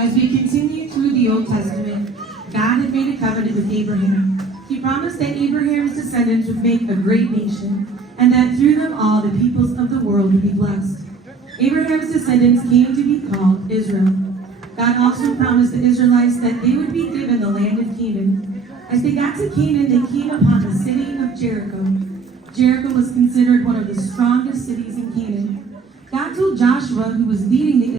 As we continue through the Old Testament, God had made a covenant with Abraham. He promised that Abraham's descendants would make a great nation, and that through them all the peoples of the world would be blessed. Abraham's descendants came to be called Israel. God also promised the Israelites that they would be given the land of Canaan. As they got to Canaan, they came upon the city of Jericho. Jericho was considered one of the strongest cities in Canaan. God told Joshua, who was leading the